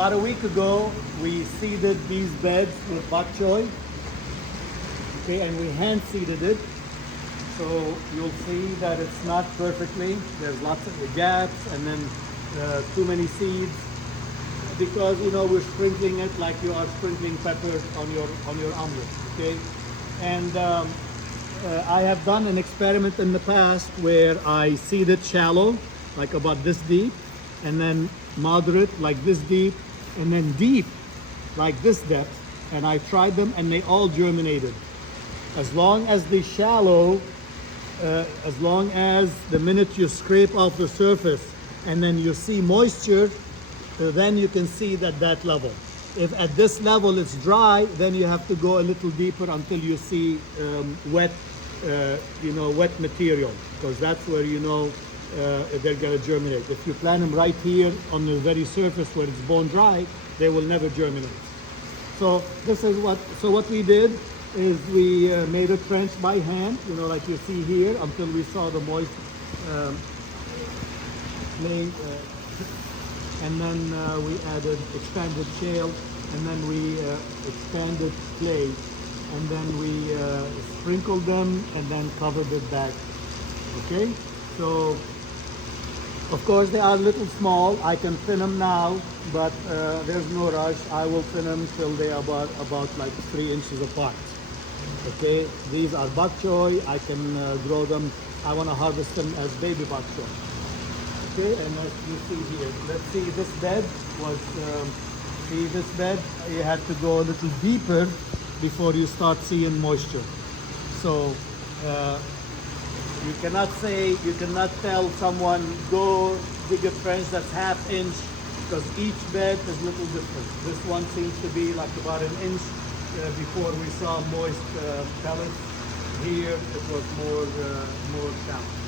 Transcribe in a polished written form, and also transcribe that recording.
about a week ago, we seeded these beds with bok choy. Okay, and we hand seeded it. So you'll see that it's not perfectly. There's lots of gaps and then too many seeds because we're sprinkling it like you are sprinkling peppers on your omelet. Okay, and I have done an experiment in the past where I seeded shallow, like about this deep, and then moderate, like this deep, and then deep, like this depth. And I tried them, and they all germinated. As long as the shallow, as long as the minute you scrape off the surface, and then you see moisture, then you can see that level. If at this level it's dry, then you have to go a little deeper until you see wet, wet material, because that's where they're going to germinate. If you plant them right here on the very surface where it's bone dry, they will never germinate. So this is what we did is we made a trench by hand, like you see here, until we saw the moist clay, and then we added expanded shale, and then we expanded clay, and then we sprinkled them and then covered it back. Okay, so of course they are a little small. I can thin them now, but there's no rush. I will thin them till they are about like 3 inches apart. Okay, these are bok choy. I can grow them. I want to harvest them as baby bok choy. Okay, and as you see here, let's see, this bed was, this bed, you had to go a little deeper before you start seeing moisture. So you cannot tell someone, go dig a trench that's ½ inch, because each bed is a little different. This one seems to be like about 1 inch before we saw moist pellets. Here it was more shallow.